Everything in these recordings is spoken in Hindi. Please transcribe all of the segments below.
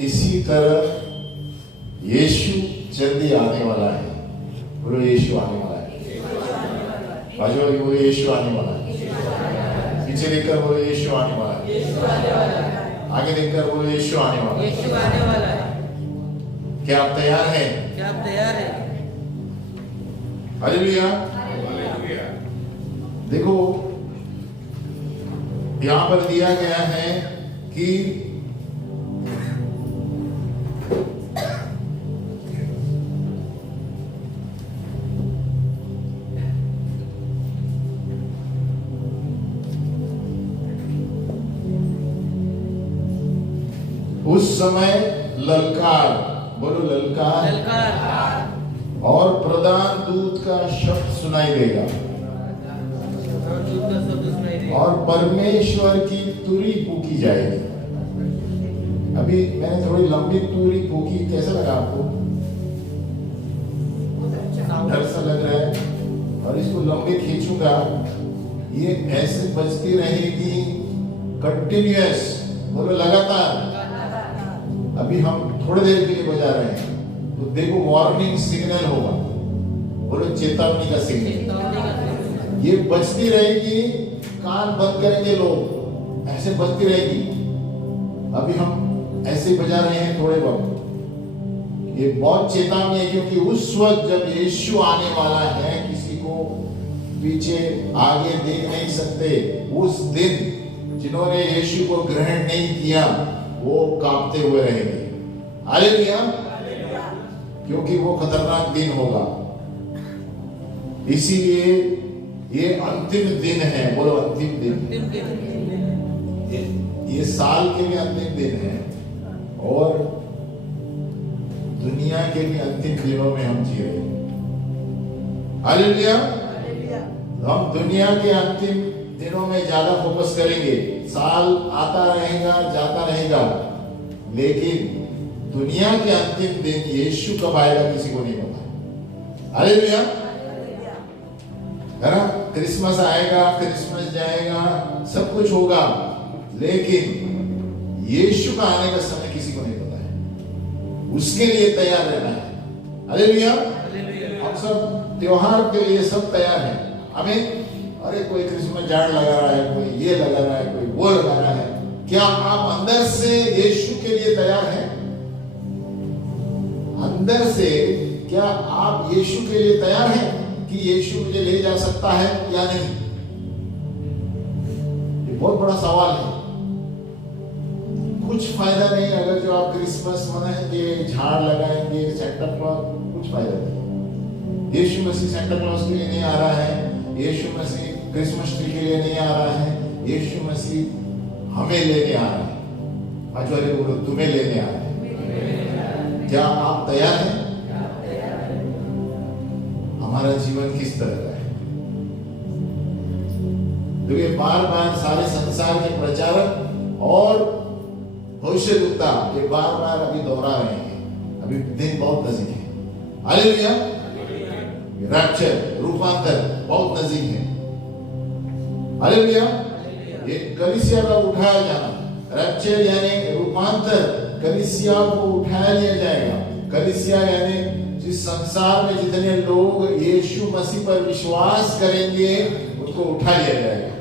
इसी तरह यीशु जल्दी आने वाला है। बोलो यीशु आने वाला है। बाजू वाले बोलो यीशु आने वाला है। पीछे देखकर बोलो यीशु आने वाला है। आगे देखकर बोलो यीशु आने वाला है। क्या आप तैयार हैं? हालेलुया। देखो यहां पर दिया गया है कि उस समय ललकार, बोलो ललकार, और प्रधान दूत का शब्द सुनाई देगा और परमेश्वर की तुरी फूकी जाएगी। अभी मैंने थोड़ी लंबी तुरी फूकी, कैसा लगा आपको? डर सा लग रहा है। और इसको लंबे खींचूंगा, ये ऐसे बजती रहेगी कंटिन्यूअस, बोलो लगातार। अभी हम थोड़ी देर के लिए बजा रहे हैं, तो देखो वार्निंग सिग्नल होगा, बोलो चेतावनी का सिग्नल। ये बजती रहेगी, कान बंद करेंगे लोग, ऐसे बजती रहेगी। अभी हम ऐसे बजा रहे हैं थोड़े वक्त। ये बहुत चेतावनी है, क्योंकि उस वक्त जब यीशु आने वाला है, किसी को पीछे आगे देख नहीं सकते। उस दिन जिन्होंने यीशु को ग्रहण नहीं किया वो कांपते हुए रहेंगे। हालेलुया। क्योंकि वो खतरनाक दिन होगा। इसीलिए ये अंतिम दिन है, बोलो अंतिम दिन। ये साल के भी अंतिम दिन है और दुनिया के भी अंतिम दिनों में हम जी रहे हैं। हालेलुया। हम दुनिया के अंतिम दिनों में ज्यादा फोकस करेंगे। साल आता रहेगा, जाता रहेगा, लेकिन दुनिया के अंतिम दिन यीशु कब आएगा किसी को नहीं पता। हालेलुया। है ना? क्रिसमस आएगा, क्रिसमस जाएगा, सब कुछ होगा, लेकिन यीशु का आने का समय किसी को नहीं पता है। उसके लिए तैयार रहना है। हालेलुया। हम सब त्योहार के लिए सब तैयार हैं। हमें अरे कोई क्रिसमस जाड़ लगा रहा है, कोई ये लगा रहा है, कोई वो लगा रहा है। क्या आप अंदर से यीशु के लिए तैयार हैं? अंदर से क्या आप यीशु के लिए तैयार हैं कि यीशु मुझे ले जा सकता है या नहीं? ये बहुत बड़ा सवाल है। कुछ फायदा नहीं अगर जो आप क्रिसमस मनाएंगे, झाड़ लगाएंगे, सेंटा क्लॉज, कुछ फायदा नहीं। यीशु मसीह सेंटा क्लॉज के लिए नहीं आ रहा है, यीशु मसीह क्रिसमस ट्री के लिए नहीं आ रहा है, यीशु मसीह हमें लेने आ रहा है। आज वाले बोलो तुम्हें लेने आ रहा है। क्या आप तैयार हैं? हमारा जीवन किस तरह का है? देखिए बार बार सारे संसार के प्रचारक और भविष्यद्वक्ता ये बार बार अभी दोहरा रहे हैं। अभी दिन बहुत नजदीक है। हालेलुया। रैप्चर, रूपांतर बहुत नजदीक है। हालेलुया। ये कलीसिया का उठाया जाना, रैप्चर यानी रूपांतर, कलीसिया को उठाया लिया जाएगा। कलीसिया यानी जिस संसार में जितने लोग यीशु मसीह पर विश्वास करेंगे उसको उठा लिया जाएगा।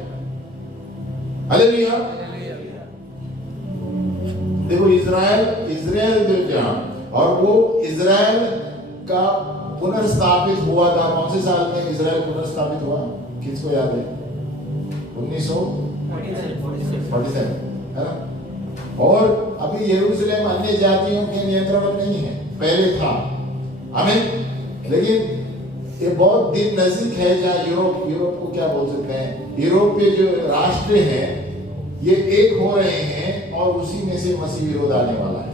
हालेलुया। देखो इजराइल जो जहां, और वो इजराइल का पुनर्स्थापित हुआ था। कौन से साल में इजराइल पुनर्स्थापित हुआ? किसको याद है? 1947 है ना? और अभी यरूशलेम अन्य जातियों के नियंत्रण में नहीं है, पहले था। हमें लेकिन ये बहुत दिन नजदीक है जहाँ यूरोप को क्या बोल सकते हैं, यूरोप के जो राष्ट्र हैं ये एक हो रहे हैं और उसी में से मसीह विरोध आने वाला है।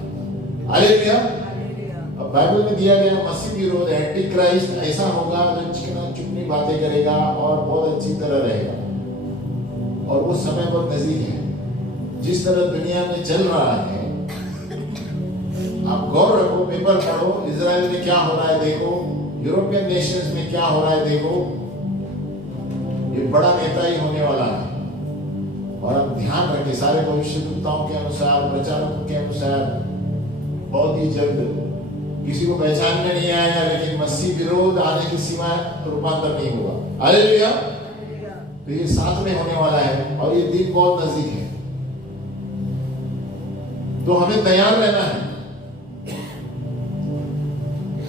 हालेलुया। अब बाइबल में दिया गया मसीह विरोध, एंटी क्राइस्ट ऐसा होगा जो चिकना चुपनी बातें करेगा और बहुत अच्छी तरह रहेगा, और वो समय बहुत नजदीक है। जिस तरह दुनिया में चल रहा है, आप गौर रखो, पेपर पढ़ो, इजराइल में क्या हो रहा है देखो, यूरोपियन नेशंस में क्या हो रहा है देखो। ये बड़ा नेता ही होने वाला है। और आप ध्यान रखें, सारे भविष्यद्वक्ताओं के अनुसार, प्रचारकों के अनुसार बहुत ही जल्द, किसी को पहचान में नहीं आएगा, लेकिन मसीह विरोध आने की सीमा रूपांतर नहीं होगा। हालेलुया। तो ये साथ में होने वाला है और ये दिन बहुत नजदीक है, तो हमें तैयार रहना है।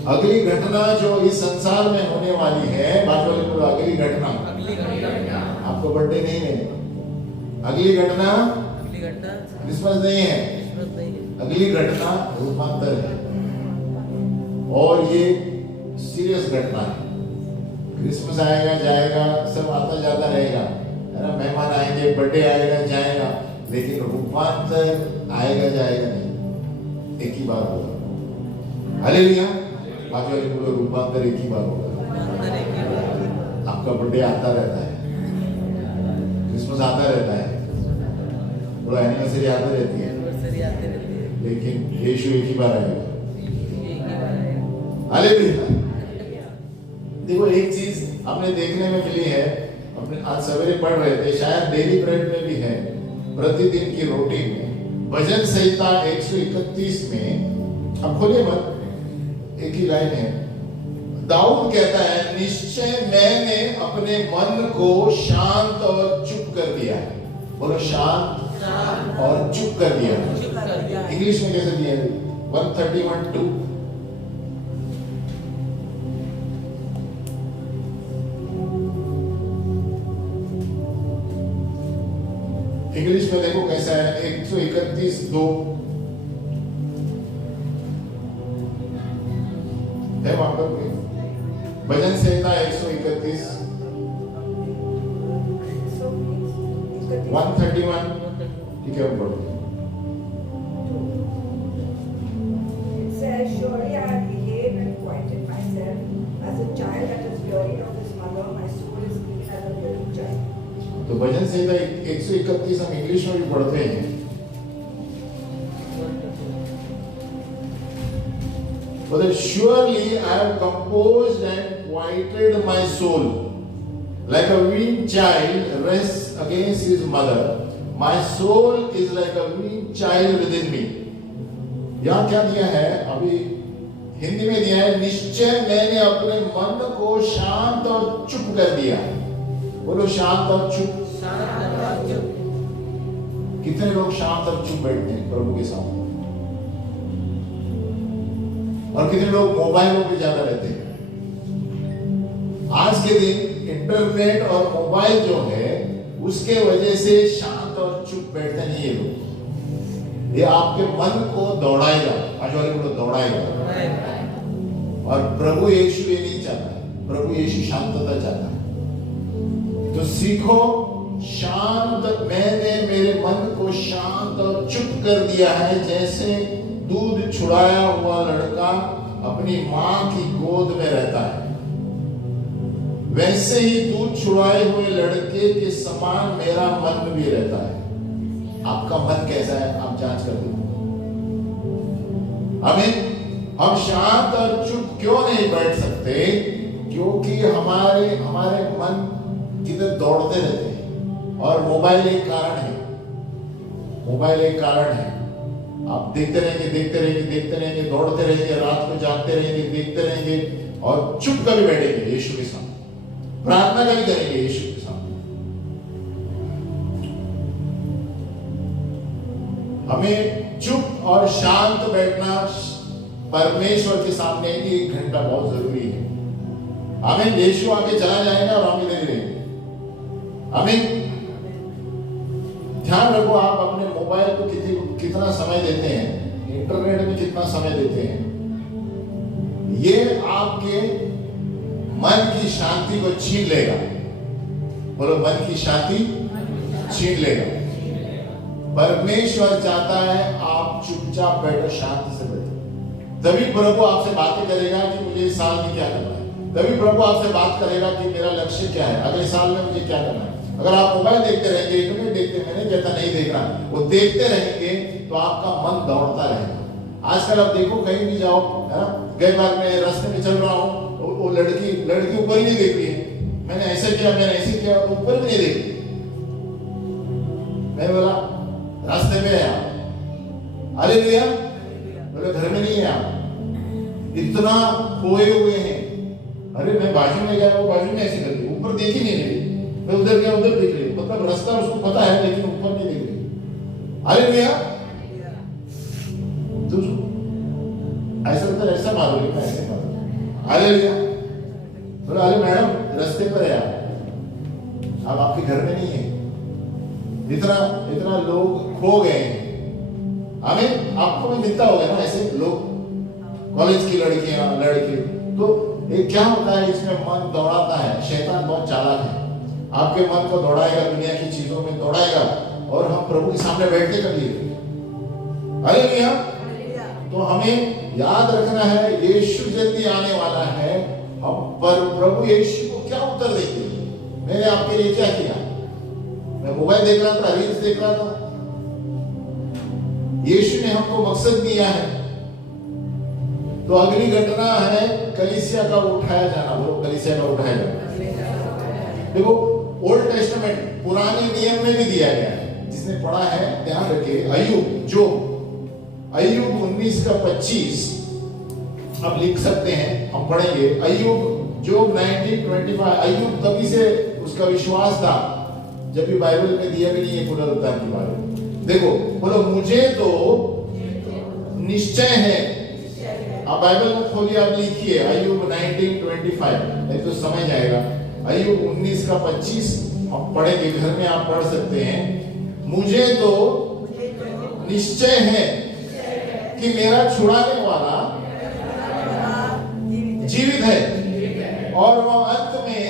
अगली घटना जो इस संसार में होने वाली है, बात वाले बोलो अगली घटना, आपको बर्थडे नहीं है, अगली घटना क्रिसमस नहीं है, अगली घटना रूपांतर है और ये सीरियस घटना है। क्रिसमस आएगा जाएगा, सब आता जाता रहेगा, है ना, मेहमान आएंगे, बर्थडे आएगा जाएगा, लेकिन रूपांतर आएगा जाएगा नहीं, एक ही बार होगा। हालेलुया। बाकी वाले बोलो रूपांतर एक ही बार होगा। आपका बर्थडे आता रहता है, क्रिसमस आता रहता है, बोलो एनिवर्सरी आती रहती है, लेकिन यीशु एक ही बार आएगा। हालेलुया। देखो एक चीज आपने देखने में मिली है, अपने आज सवेरे पढ़ रहे थे, शायद डेली ब्रेड में भी है, प्रतिदिन की रोटी में, भजन संहिता 131 में, अब खोलिए मत, एक ही लाइन है, दाऊद कहता है, निश्चय मैंने अपने मन को शांत और चुप कर दिया है। बोलो शांत और चुप कर दिया। इंग्लिश में कैसे दिया है? 131:2। इंग्लिश में देखो कैसा है, 131:2 है वहां पर। भजन संहिता 131 131, ठीक है, हम पढ़ते हैं। It says, surely I have behaved and quieted myself as a child that is weary of his mother. My soul is even as a little child. तो भजन संहिता 131 हम इंग्लिश में भी पढ़ते हैं। But surely I have composed and quieted my soul, like a weaned child rests against his mother. My soul is like a weaned child within me. यहाँ क्या दिया है? अभी हिंदी में दिया है, निश्चय मैंने अपने मन को शांत और चुप कर दिया। बोलो शांत और चुप। कितने लोग शांत और चुप बैठते हैं प्रभु के सामने, और कितने लोग मोबाइलों पे ज्यादा रहते हैं। आज के दिन इंटरनेट और मोबाइल जो है उसके वजह से शांत और चुप बैठते नहीं ये लोग। ये आपके मन को दौड़ाएगा, आज वाले को दौड़ाएगा, और प्रभु यीशु ये नहीं चाहता है। प्रभु यीशु शांतता चाहता है। तो सीखो शांत। मैंने मेरे मन को शांत और चुप कर दिया है, जैसे दूध छुड़ाया हुआ लड़का अपनी मां की गोद में रहता है, वैसे ही दूध छुड़ाए हुए लड़के के समान मेरा मन भी रहता है। आपका मन कैसा है, आप जांच कर लो। हम शांत और चुप क्यों नहीं बैठ सकते? क्योंकि हमारे मन किधर दौड़ते रहते हैं, और मोबाइल एक कारण है। मोबाइल एक कारण है। आप देखते रहेंगे, दौड़ते रहेंगे, रात को जागते रहेंगे, देखते रहेंगे, और चुप कभी बैठेंगे यीशु के सामने, प्रार्थना कभी करेंगे यीशु के सामने। हमें चुप और शांत बैठना परमेश्वर के सामने 1 घंटा बहुत जरूरी है। हमें यीशु आके चला जाएगा और हम इधर रहेंगे। हमें ध्यान रखो, आप अपने मोबाइल को कितना समय देते हैं, इंटरनेट में कितना समय देते हैं, ये आपके मन की शांति को छीन लेगा। बोलो मन की शांति छीन लेगा। परमेश्वर चाहता है आप चुपचाप बैठो, शांति से बैठो, तभी प्रभु आपसे बातें करेगा कि मुझे इस साल में क्या करना है। तभी प्रभु आपसे बात करेगा कि मेरा लक्ष्य क्या है, अगले साल में मुझे क्या करना है। अगर आप मोबाइल देखते रहेंगे, इंटरनेट देखते, मैंने कहता नहीं देख रहा, वो देखते रहेंगे तो आपका मन दौड़ता रहेगा। आजकल आप देखो, कहीं भी जाओ, है ना, गए बार मैं रास्ते में चल रहा हूँ, वो लड़की ऊपर ही नहीं देख रही है, मैंने ऐसे किया, मैंने ऐसे किया, ऊपर भी नहीं देख रही। मैं बोला रास्ते में है आप, हालेलुया, बोले घर में इतना खोए हुए हैं। अरे मैं बाजू में गया, वो बाजू में ऐसे कर रही, ऊपर देख ही नहीं रही, मैं उधर गया उधर देख रही, मतलब रास्ता उसको पता है लेकिन ऊपर नहीं देख रही। हालेलुया। तो ऐसा होता है, ऐसा मारो, मैं ऐसे मारो। हालेलुया। बोलो अरे मैडम रास्ते पर है आप आपके घर में नहीं है। इतना लोग खो गए हैं। हमें आपको भी मिलता होगा ना ऐसे लोग, कॉलेज की लड़कियां लड़के। तो ये क्या होता है, इसमें मन दौड़ाता है, शैतान बहुत चालाक है, आपके मन को दौड़ाएगा, दुनिया की चीजों में दौड़ाएगा, और हम प्रभु के सामने बैठने कर लिए। हालेलुया। तो हमें याद रखना है यीशु जल्दी आने वाला है, हम पर प्रभु यीशु को क्या उत्तर देंगे। मैंने आपके लिए क्या किया, मैं मोबाइल देख रहा था, रील्स देख रहा था, यीशु ने हमको मकसद दिया है। तो अगली घटना है कलीसिया का उठाया जाना। बोलो कलीसिया का उठाया जाना। देखो ओल्ड टेस्टामेंट पुराने नियम में भी दिया गया है, जिसने पढ़ा है ध्यान रखिए। अय्यूब 19:25 अब लिख सकते हैं, हम पढ़ेंगे। जोब 19:25। अय्यूब तभी से उसका विश्वास था जब भी बाइबल में दिया भी नहीं है पुनरुत्थान की बात। देखो बोलो मुझे तो निश्चय है। आप बाइबल में खोलिए, आप लिखिए अय्यूब 19:25, नहीं तो समझ जाएगा। अय्यूब 19:25 हम पढ़ेंगे, घर में आप पढ़ सकते हैं। मुझे तो निश्चय है कि मेरा छुड़ाने वाला जीवित है और वह अंत में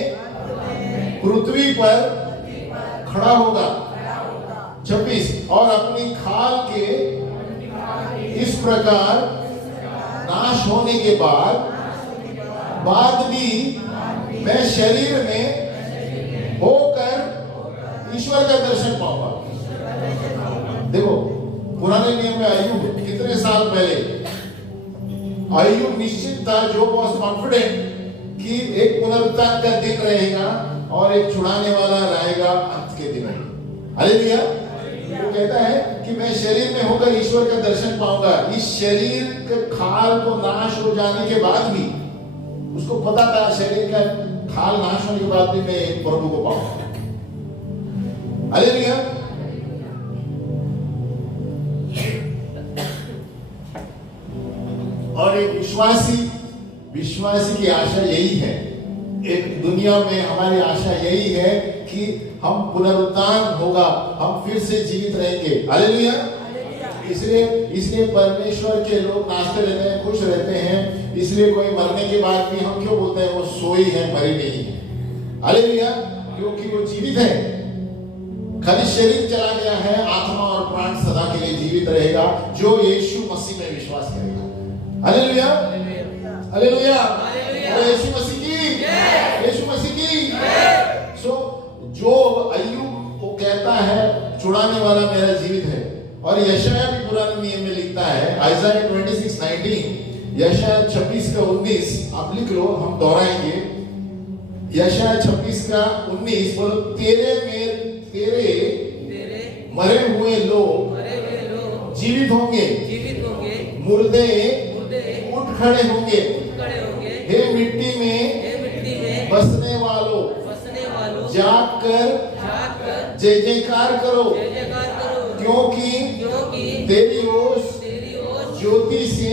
पृथ्वी पर खड़ा होगा। 26 और अपनी खाल के इस प्रकार नाश होने के बाद भी मैं शरीर में होकर ईश्वर का दर्शन पाऊंगा। देखो पुराने नियम में अय्यूब कितने साल पहले, अय्यूब निश्चित था, जो वॉज कॉन्फिडेंट कि एक पुनरुत्थान का दिन रहेगा और एक छुड़ाने वाला रहेगा अंत के दिन। हालेलुया। वो कहता है कि मैं शरीर में होकर ईश्वर का दर्शन पाऊंगा। इस शरीर के खाल को नाश हो जाने के बाद भी उसको पता था, शरीर का खाल नाश होने के बाद भी मैं एक प्रभु को पाऊंगा। हालेलुया। और एक विश्वासी की आशा यही है, एक दुनिया में हमारी आशा यही है कि हम पुनरुत्थान होगा, हम फिर से जीवित रहेंगे। हालेलुया। इसलिए परमेश्वर के लोग नाचते रहते हैं, खुश रहते हैं। इसलिए कोई मरने के बाद भी हम क्यों बोलते हैं वो सोई है, मरी नहीं है। हालेलुया। क्योंकि वो जीवित है। खाली शरीर चला गया है, आत्मा और प्राण सदा के लिए जीवित रहेगा जो यीशु मसीह में विश्वास करेगा। हालेलुया। हालेलुया। यीशु मसीह की। सो जो अय्यूब वो कहता है छुड़ाने वाला मेरा जीवित है। और यशायाह भी पुराने नियम में लिखता है, आइज़ाया 26:19, यशायाह 26:19 आप लिख लो, हम दोहराएंगे। यशायाह 26:19 बोलो तेरे मरे हुए लोग जीवित होंगे, मुर्दे उठ खड़े होंगे। हे मिट्टी में बसने वालों जाग कर जय जयकार करो, क्योंकि तेरी ओस ज्योति से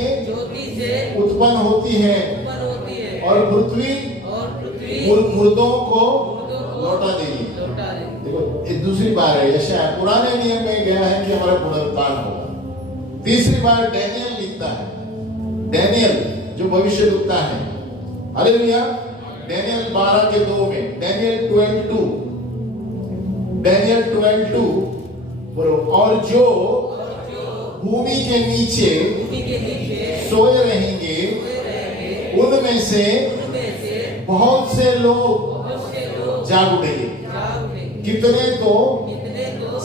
उत्पन्न होती है और पृथ्वी मुर्दों को लौटा देगी। देखो एक दूसरी बार है, यशायाह पुराने नियम में गया है कि हमारा पुनरुत्थान होगा। तीसरी बार डैनियल लिखता है, डैनियल जो भविष्य दुखता है। हालेलुया। डैनियल 12:2 में, डैनियल 12:2 बोलो, और जो भूमि के नीचे सोए रहेंगे उनमें से बहुत से लोग जाग उठेंगे। कितने तो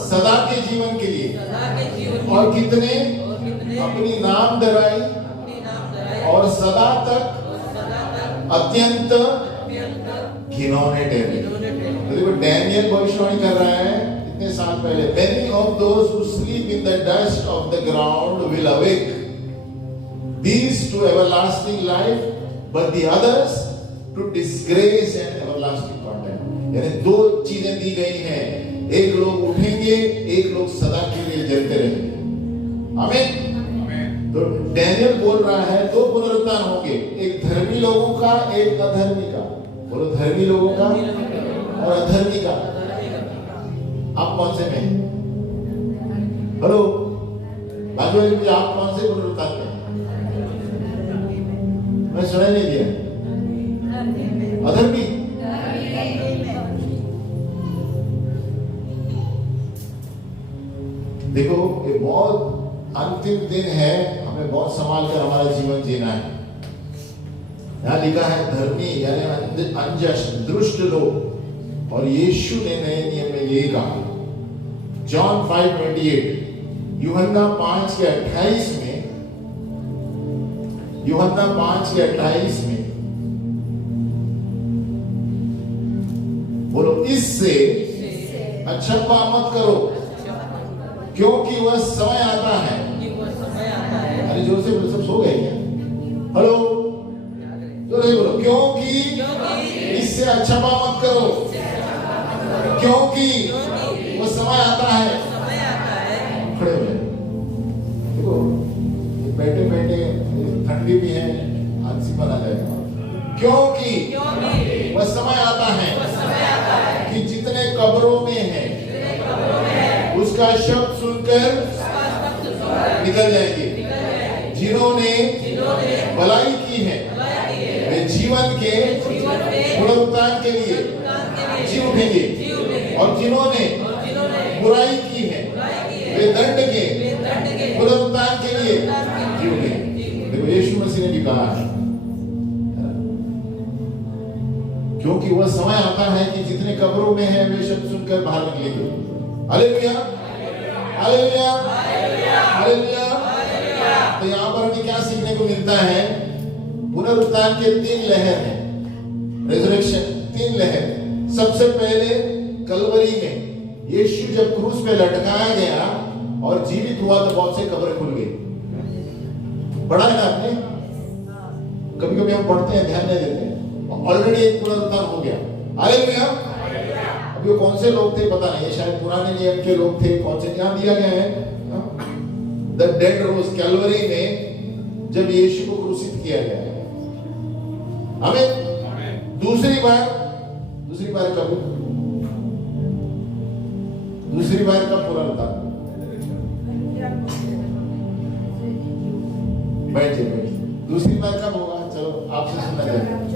सदा के जीवन के लिए और कितने अपनी नाम धराई और सदा तक अत्यंत घिनौने ठहरे। देखो डैनियल भविष्यवाणी कर रहा है इतने साल पहले, many of those who sleep in the dust of the ground will awake, these to everlasting life, but the others to disgrace and everlasting contempt. यानी दो चीजें दी गई हैं, एक लोग उठेंगे, एक लोग सदा के लिए जलते रहेंगे। आमीन। तो डैनियल बोल रहा है दो पुनरुत्थान होंगे, एक धर्मी लोगों का, एक अधर्मी का। बोलो धर्मी लोगों का और अधर्मी का। आप कौन से में? हेलो बाजू वाले मुझे आप कौन से पुनरुत्थान में? मैं सुना नहीं दिया। अधर्मी। देखो ये बहुत अंतिम दिन है, हमें बहुत संभाल कर हमारा जीवन जीना है। यहाँ लिखा है धर्मी यानी अंजश दुष्ट लोग, और यीशु ने नए नियम में यही कहा जॉन 5:28, यूहन्ना 5:28 में, यूहन्ना 5:28 में बोलो इससे अचंभा मत करो क्योंकि वह समय आता है। अरे जोर से बोलो, सब सो गए क्या? हेलो जोर से बोलो, क्योंकि इससे अचंभा मत करो क्योंकि वह समय आता है। खड़े हो जाए। देखो बैठे बैठे ठंडी भी है, आंसी बना जाएगा। क्योंकि वह समय आता है कि जितने कब्रों में हैं उसका शब्द सुनकर निकल जाएंगे। जिन्होंने भलाई की है वे जीवन के पुनरुत्थान के लिए जी उठेंगे, और जिन्होंने बुराई की है वे दंड के पुनरुत्थान के लिए जी उठेंगे। देखो यीशु मसीह ने भी कहा है क्योंकि वह समय आता है कि जितने कब्रों में हैं वे शब्द सुनकर बाहर निकलेंगे। Hallelujah hallelujah hallelujah. तो यहाँ पर हमें क्या सीखने को मिलता है? पुनरुत्थान के 3 लहर हैं, रिजरेक्शन 3 लहर। सबसे पहले कलवरी में यीशु जब क्रूस पे लटकाया गया और जीवित हुआ तो बहुत से कब्र खुल गई। पढ़ा है ना आपने? कभी कभी हम पढ़ते हैं, ध्यान नहीं देते हैं। ऑलरेडी एक पुनरुत्थान हो गया। हालेलुया। अब ये कौन से लोग थे पता नहीं, शायद पुराने नियम के लोग थे, कौन से यहाँ दिया गया है। द डेड रोज कैलवरी में जब यीशु को क्रूसित किया गया है। हमें दूसरी बार कब? दूसरी बार कब पुनरुत्थान? बैठिए बैठिए। दूसरी बार कब होगा? चलो आपसे सुनना चाहिए।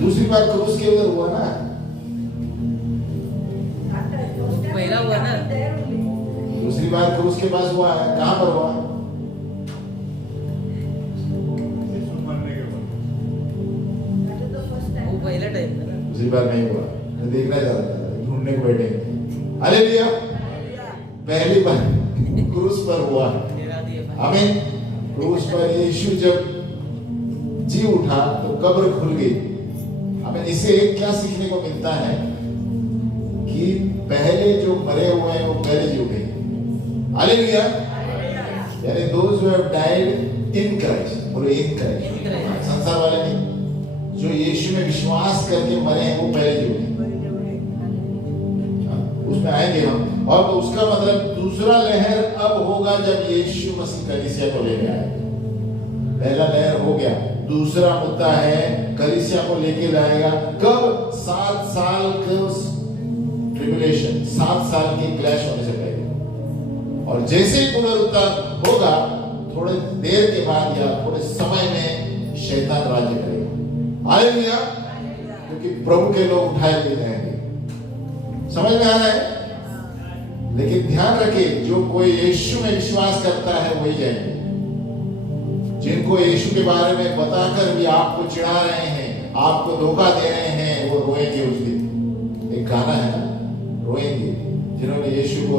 दूसरी बार क्रूस के उधर हुआ ना, पहला हुआ ना, दूसरी बार क्रूस के पास हुआ है। कहां पर हुआ? वो पहला टाइम था। दूसरी बार नहीं हुआ, मैं देखना चाहता था, ढूंढने को बैठे। हालेलुया। पहली बार क्रूस पर हुआ है। आमीन। क्रूस पर यीशु जब जी उठा तो कब्र खुल गई। हमें इससे क्या सीखने को मिलता है कि पहले जो मरे हुए हैं वो पहले जी उठे। हालेलुया। यानी those who have died in Christ, बोलो in Christ, संसार वाले नहीं, जो यीशु में विश्वास करके मरे हैं वो पहले जी उठे। उसमें आएंगे हम। और तो उसका मतलब दूसरा लहर अब होगा जब यीशु मसीह कलीसिया को लेकर आएगा। पहला लहर हो गया, दूसरा मुद्दा है कलीसिया को लेके लाएगा। कब? 7 साल के ट्रिबुलेशन, 7 साल की क्लैश होने से पहले। और जैसे ही पुनरुत्थान होगा थोड़े देर के बाद या थोड़े समय में शैतान राज्य करेगा। हालेलुया। क्योंकि प्रभु के लोग उठाए ले जाएंगे। समझ में आ रहा है? लेकिन ध्यान रखिए, जो कोई यीशु में विश्वास करता है वही जाएंगे। जिनको यीशु के बारे में बताकर भी आपको चिढ़ा रहे हैं, आपको धोखा दे रहे हैं, वो रोएंगे उस दिन। एक गाना है ना, रोएंगे। जिन्होंने यीशु को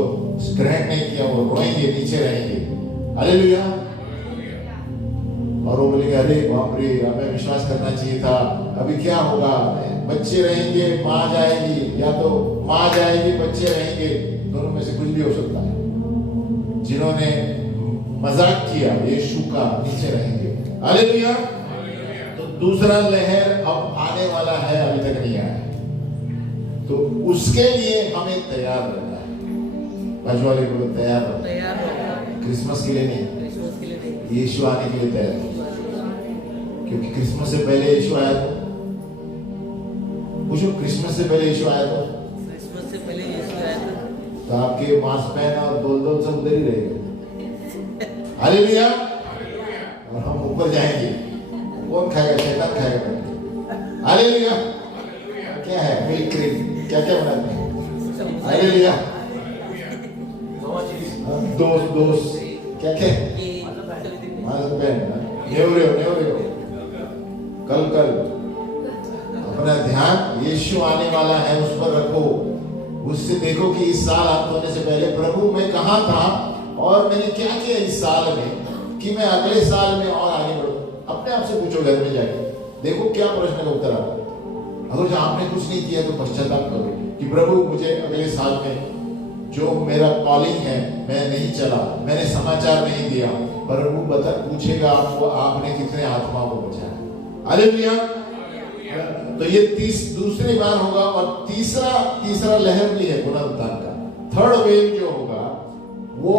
ग्रहण नहीं किया वो रोएंगे, नीचे रहेंगे। हालेलुया। और वो बोलेंगे अरे बाप रे, हमें विश्वास करना चाहिए था, अभी क्या होगा? बच्चे रहेंगे, माँ जाएगी, या तो माँ जाएगी बच्चे रहेंगे, दोनों में से कुछ भी हो सकता है। जिन्होंने मजाक किया यीशु का नीचे रहेंगे। हालेलुया। तो दूसरा लहर अब आने वाला है, अभी तक नहीं आया, तो उसके लिए हमें तैयार रहना है। बाजू वाले को तैयार रहो। तैयार हो। क्रिसमस के लिए नहीं, क्रिसमस के लिए नहीं, यीशु आने के लिए तैयार हो। क्योंकि क्रिसमस से पहले यीशु आया था। पूछो, क्रिसमस से पहले यीशु आया था? क्रिसमस से पहले यीशु आया था। तो आपके मांस पैन और दोल सब उधर ही रहेगा। हालेलुया। और हम ऊपर जाएंगे। कौन खाएगा? शैतान खाएगा। हालेलुया। क्या है? मिल्क क्रीम क्या क्या बनाते हैं? हालेलुया। दोस्त क्या क्या? मांस पैन नेवरे कल अपना ध्यान यीशु आने वाला है उस पर रखो। उससे देखो कि इस साल आप होने से पहले प्रभु मैं कहाँ था और मैंने क्या किया इस साल में कि मैं अगले साल में और आगे बढ़ूं। अपने आप से पूछो घर में जाके, देखो क्या प्रश्न का उत्तर आता है। अगर आपने कुछ नहीं किया तो पश्चाताप करो कि प्रभु मुझे अगले साल में जो मेरा कॉलिंग है मैं नहीं चला, मैंने समाचार नहीं दिया। प्रभु बता पूछेगा आपको आपने कितने आत्माओं को बचाया। हालेलुया। तो ये दूसरी बार होगा। और तीसरा लहर भी है पुनरुत्थान का। थर्ड वेव जो होगा वो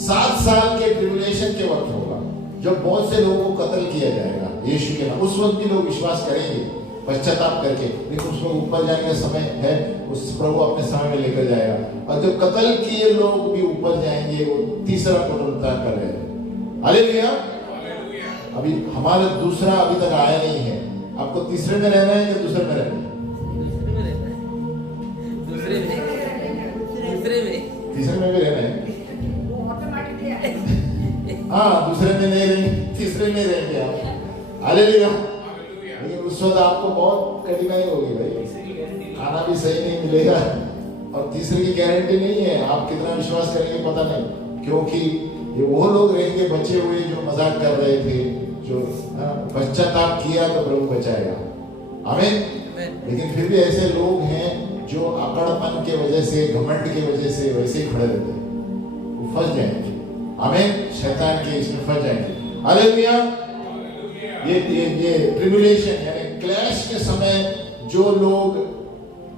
7 साल के ट्रिब्यूलेशन के वक्त होगा, जब बहुत से लोगों को कत्ल किया जाएगा यीशु के नाम। उस वक्त भी लोग विश्वास करेंगे पश्चाताप करके, लेकिन उस वक्त ऊपर जाने का समय है, उस प्रभु अपने समय में लेकर जाएगा। और जो कत्ल किए लोग भी ऊपर जाएंगे, वो तीसरा पुनरुत्थान कर रहे हैं। हालेलुया। अभी हमारा दूसरा अभी तक आया नहीं है। आपको तीसरे में रहना है या दूसरे में रहना है? दूसरे में तीसरे में भी रहना है। हाँ, दूसरे में नहीं रहेंगे, तीसरे में रहेंगे आप। हालेलुया। लेकिन उस वक्त आपको बहुत कठिनाई होगी भाई, खाना भी सही नहीं मिलेगा और तीसरे की गारंटी नहीं है आप कितना विश्वास करेंगे पता नहीं। क्योंकि ये वो लोग रहेंगे बचे हुए जो मजाक कर रहे थे, जो पश्चाताप किया तो प्रभु बचाएगा। आमीन। लेकिन फिर भी ऐसे लोग हैं जो अकड़पन के वजह से, घमंड के वजह से वैसे ही खड़े रहते हैं, वो फंस जाएंगे। आमीन। शैतान के इसमें फंस जाएंगे। हालेलुया। ये ट्रिब्यूलेशन यानी क्लैश के समय जो लोग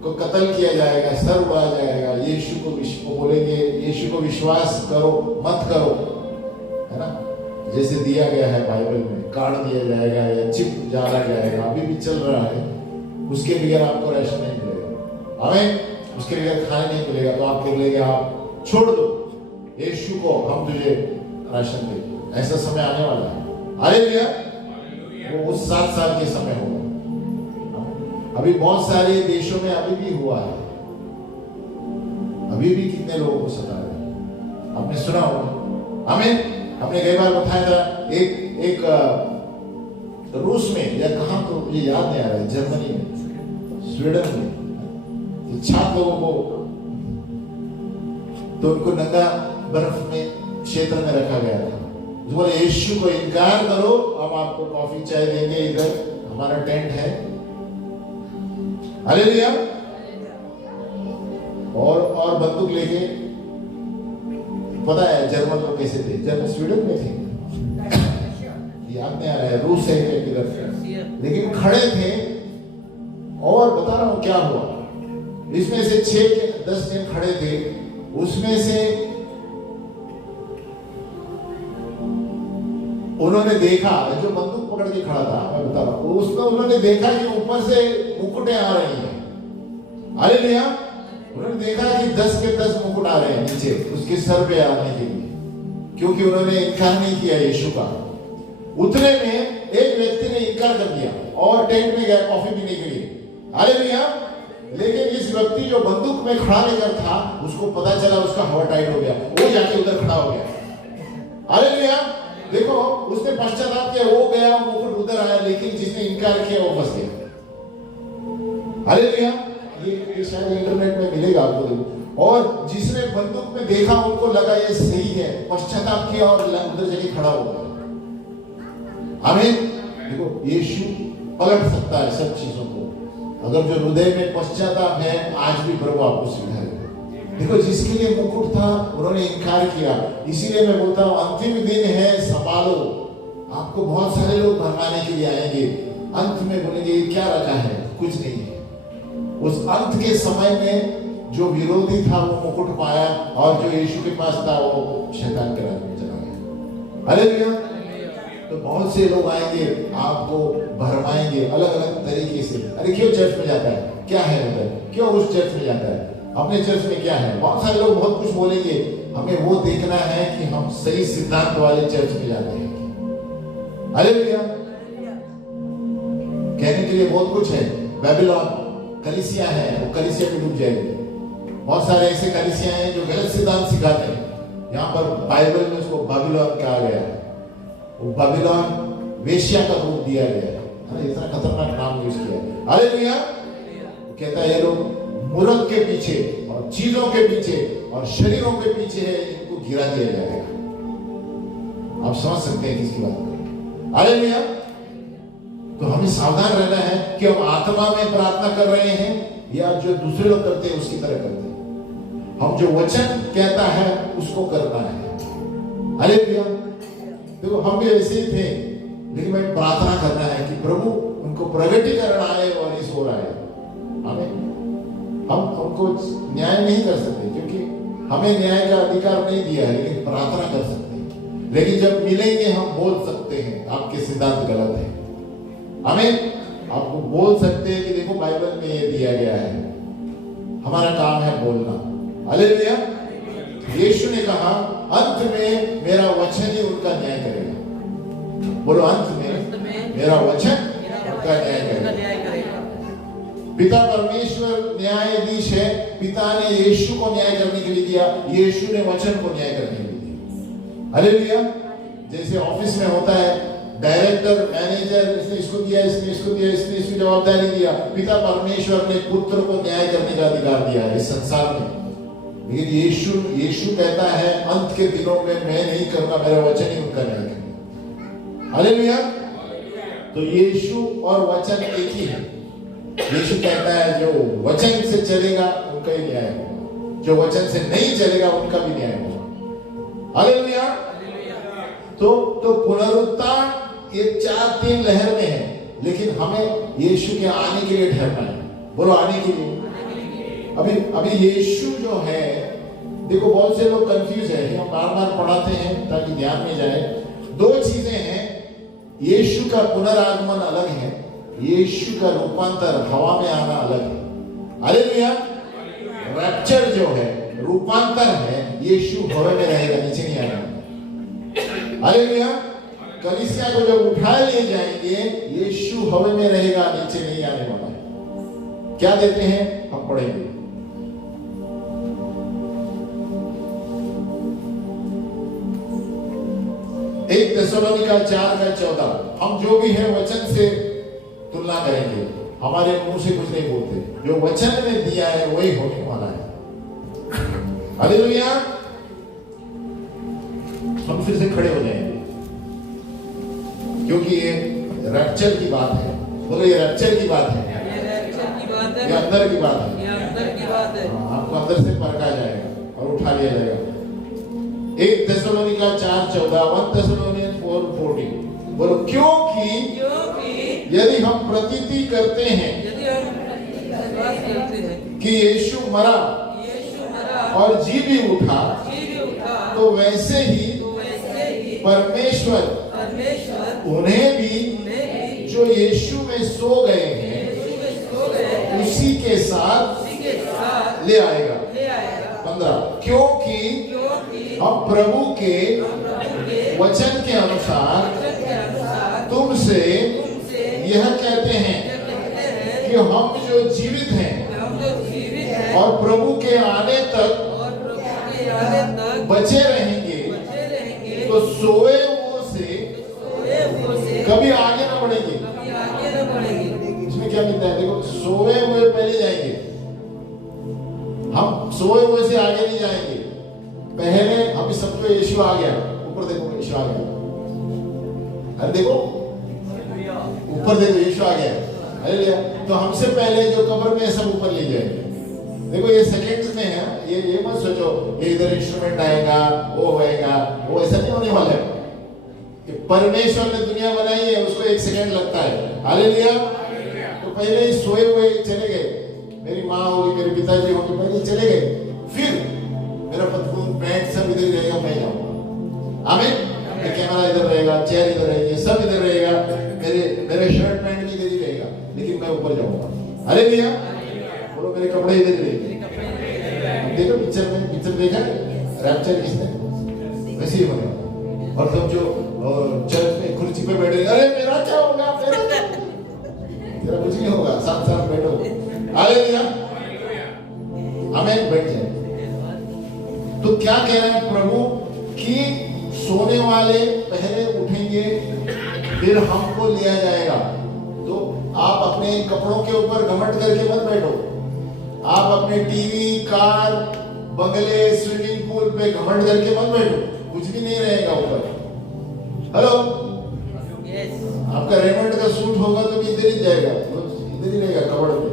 को कत्ल किया जाएगा, सर उड़ा जाएगा, यीशु को बोलेंगे यीशु को विश्वास करो मत करो, है ना, जैसे दिया गया है बाइबल में, काट दिया जाएगा या चिप डाला जाएगा, अभी भी चल रहा है। उसके बगैर आपको राशन नहीं मिलेगा। आमीन। उसके बगैर खाने नहीं मिलेगा। तो आपको बोलेंगे आप छोड़ दो यीशु को, हम तुझे राशन देंगे। ऐसा समय आने वाला है। हालेलुया। वो उस 7 साल के समय होगा। अभी बहुत सारे देशों में अभी भी हुआ है, अभी भी कितने लोगों को सता रहे हैं, आपने सुना होगा। हमें हमने कई बार बताया था एक रूस में या कहां तो मुझे याद नहीं आ रहा है, जर्मनी में, स्वीडन में 7 लोगों को तो उनको नंगा बर्फ में क्षेत्र में रखा गया था। बोले यीशु को इनकार करो, हम आपको कॉफी चाय देंगे, इधर हमारा टेंट है। हालेलुया। और बंदूक लेके, पता है जर्मन लोग कैसे थे? जर्मन स्वीडन में थे, याद नहीं आ रहा है, रूस है किधर से, लेकिन खड़े थे। और बता रहा हूं क्या हुआ। इसमें से 6-10 जन खड़े थे, उसमें से उन्होंने देखा, जो बंदूक पकड़ के खड़ा था, मैं बता रहा हूं, उसमें उन्होंने देखा कि ऊपर से मुकुटें आ रही हैं। हालेलुया। उन्होंने देखा कि 10 के 10 मुकुट आ रहे हैं नीचे उसके सर पे आने के लिए, क्योंकि उन्होंने इनकार नहीं किया यीशु का। उतने में एक व्यक्ति ने इनकार कर दिया और टेंट में गया कॉफी पीने के लिए। हालेलुया। लेकिन इस व्यक्ति जो बंदूक में खड़ा लेकर था, उसको पता चला, उसका हवा टाइट हो गया, वो जाके उधर खड़ा हो गया। हालेलुया। देखो, उसने पश्चाताप किया, वो गया, मुकुट उधर आया, लेकिन जिसने इनकार किया वो फंस गया। हालेलुया। ये शायद इंटरनेट में मिलेगा आपको, देखो। और जिसने बंदूक में देखा उनको लगा ये सही है, पश्चाताप किया और उधर जाके खड़ा हो गया। आमीन। देखो, यीशु पलट सकता है सब चीजों को। अगर जो हृदय में पश्चाताप है, आज भी प्रभु आपको सुविधा देगा। देखो, जिसके लिए मुकुट था उन्होंने इनकार किया। इसीलिए मैं बोलता हूँ अंतिम दिन है, संभालो। आपको बहुत सारे लोग भरमाने के लिए आएंगे, अंत में बोलेंगे क्या रखा है, कुछ नहीं है। उस अंत के समय में जो विरोधी था वो मुकुट पाया, और जो यीशु के पास था वो शैतान के राज्य में चला गया। हालेलुया। तो बहुत से लोग आएंगे, आपको भरमाएंगे अलग अलग तरीके से। अरे क्यों चर्च में जाता है, क्या है उधर, क्यों उस चर्च में जाता है, अपने चर्च में क्या है। बहुत सारे लोग बहुत कुछ बोलेंगे। हमें वो देखना है कि हम सही सिद्धांत वाले चर्च में जाते हैं। हालेलुया। कहने के लिए बहुत कुछ है। बेबीलोन कलीसिया है, वो कलीसिया में डूब जाएगी। बहुत सारे ऐसे कलीसिया हैं जो गलत सिद्धांत सिखाते हैं। यहाँ पर बाइबल में उसको बेबीलोन कहा गया है। वो बेबीलोन वेश्या का रूप दिया गया है। इतना खतरनाक नाम यूज किया है। हालेलुया। कहता है ये लोग मूर्ख के पीछे और चीजों के पीछे और शरीरों के पीछे है, इनको गिरा दिया जाएगा। आप समझ सकते हैं किसकी बात करें। हालेलुया। तो हमें सावधान रहना है कि हम आत्मा में प्रार्थना कर रहे हैं या जो दूसरे लोग करते हैं उसकी तरह करते हैं। हम जो वचन कहता है उसको करना है। हालेलुया। देखो, हम भी ऐसे ही थे, लेकिन हमें प्रार्थना करना है कि प्रभु उनको प्रगटीकरण आए और इस हो रहा है। हम उनको न्याय नहीं कर सकते, क्योंकि हमें न्याय का अधिकार नहीं दिया है, लेकिन प्रार्थना कर सकते हैं। लेकिन जब मिलेंगे हम बोल सकते हैं आपके सिद्धांत गलत है। हमें आपको बोल सकते हैं कि देखो बाइबल में ये दिया गया है। हमारा काम है बोलना। हालेलुया। यीशु ने कहा अंत में मेरा वचन ही उनका न्याय करेगा। बोलो, अंत में मेरा वचन उनका न्याय करेगा। पिता परमेश्वर न्यायाधीश है। पिता ने यीशु को न्याय करने के लिए दिया, यीशु ने वचन को न्याय करने के लिए दिया। हालेलुया। जैसे ऑफिस में होता है, डायरेक्टर, मैनेजर, इसने इसको दिया, इसने इसको दिया, इसने इसकी जवाबदारी दिया। पिता परमेश्वर ने पुत्र को न्याय करने का अधिकार दिया है इस संसार में। लेकिन यीशु कहता है अंत के दिनों में मैं नहीं करूंगा, मेरा वचन ही उनका न्याय करेगा। हालेलुया। तो यीशु और वचन एक ही है। यीशु कहता है जो वचन से चलेगा उनका ही न्याय होगा, जो वचन से नहीं चलेगा उनका भी न्याय होगा। हालेलुया। तो पुनरुत्थान ये 4-3 लहर में है, लेकिन हमें यीशु के आने के लिए ठहरना है। बोलो, आने के लिए। अभी यीशु जो है, देखो बहुत से लोग कंफ्यूज है, हम बार बार पढ़ाते हैं ताकि ध्यान में जाए। 2 चीजें हैं, यीशु का पुनरागमन अलग है, यीशु का रूपांतर हवा में आना अलग है। हालेलुया। रैप्चर जो है रूपांतर है, यीशु हवा में रहेगा, नीचे नहीं आएगा। हालेलुया। कलीसिया को जब उठाए ले जाएंगे, यीशु हवा में रहेगा, नीचे नहीं आने वाला है। क्या देते हैं हम पढ़ेंगे। एक थिस्सलुनीका 4:14। हम जो भी है वचन से तुलना करेंगे, हमारे मुंह से कुछ नहीं बोलते। जो वचन में दिया है वही होने वाला है। हालेलुया। हम फिर से खड़े हो जाएंगे, क्योंकि ये रैप्चर की बात है। बोलो, ये रैप्चर की बात है, ये अंदर की बात है। आपको अंदर से परखा जाएगा और उठा लिया जाएगा। 1 थिस्सलुनीका 4:14, 1 Thessalonians 4:14। बोलो, क्योंकि यदि हम प्रतीति करते हैं कि यीशु मरा और जी भी उठा, तो वैसे ही परमेश्वर उन्हें भी जो यीशु में सो गए हैं उसी के साथ ले आएगा। 15, क्योंकि हम प्रभु के वचन के अनुसार तुमसे यह कहते हैं कि हम जो जीवित हैं और प्रभु के आने तक बचे रहेंगे, तो सोए हुओं से कभी आगे ना बढ़ेंगे। इसमें क्या मिलता है? देखो, सोए हुए पहले जाएंगे, हम सोए हुए से आगे नहीं जाएंगे। पहले अभी समझो यीशु आ गया, ऊपर देखो यीशु आ गया। अरे देखो ऊपर देखो, यीशु आ गया। हालेलुया। तो हमसे पहले जो कब्र में सब ऊपर ले जाएंगे। देखो ये सेकंड्स में है, ये मत सोचो ये इधर इंस्ट्रूमेंट आएगा, वो होएगा, वो ऐसा नहीं होने वाला है। कि परमेश्वर ने दुनिया बनाई है, उसको 1 सेकंड लगता है। हालेलुया। तो पहले ही सोए हुए चले गए, मेरी माँ होगी, मेरे पिताजी होंगे, पहले ही चले गए। फिर मेरा पतलून पैंट सब इधर ही रहेगा, मैं जाऊंगा। आमीन। कैमरा इधर रहेगा, चेयर इधर रहेगी, सब इधर रहेगा, मेरे शर्ट पैंट भी इधर ही रहेगा, लेकिन मैं ऊपर जाऊंगा। हालेलुया। बोलो मेरे कपड़े इधर ही रहेंगे। देखो पिक्चर देखा रैप्चर किसने, वैसे ही बने। और तुम जो चर्च में कुर्सी पे बैठे, अरे मेरा क्या होगा, तेरा कुछ नहीं होगा, साथ बैठो। हालेलुया। आमीन। बैठ जाए। तो क्या कह रहे हैं प्रभु कि सोने वाले पहले उठेंगे, फिर हमको लिया जाएगा। तो आप अपने कपड़ों के ऊपर घमंड करके मत बैठो। आप अपने टीवी, कार, बंगले, स्विमिंग पूल पे घमंड करके मत बैठो, कुछ भी नहीं रहेगा ऊपर। हेलो। आपका रेमंड का सूट होगा तो भी इधर ही जाएगा, इधर ही रहेगा कपड़े पे।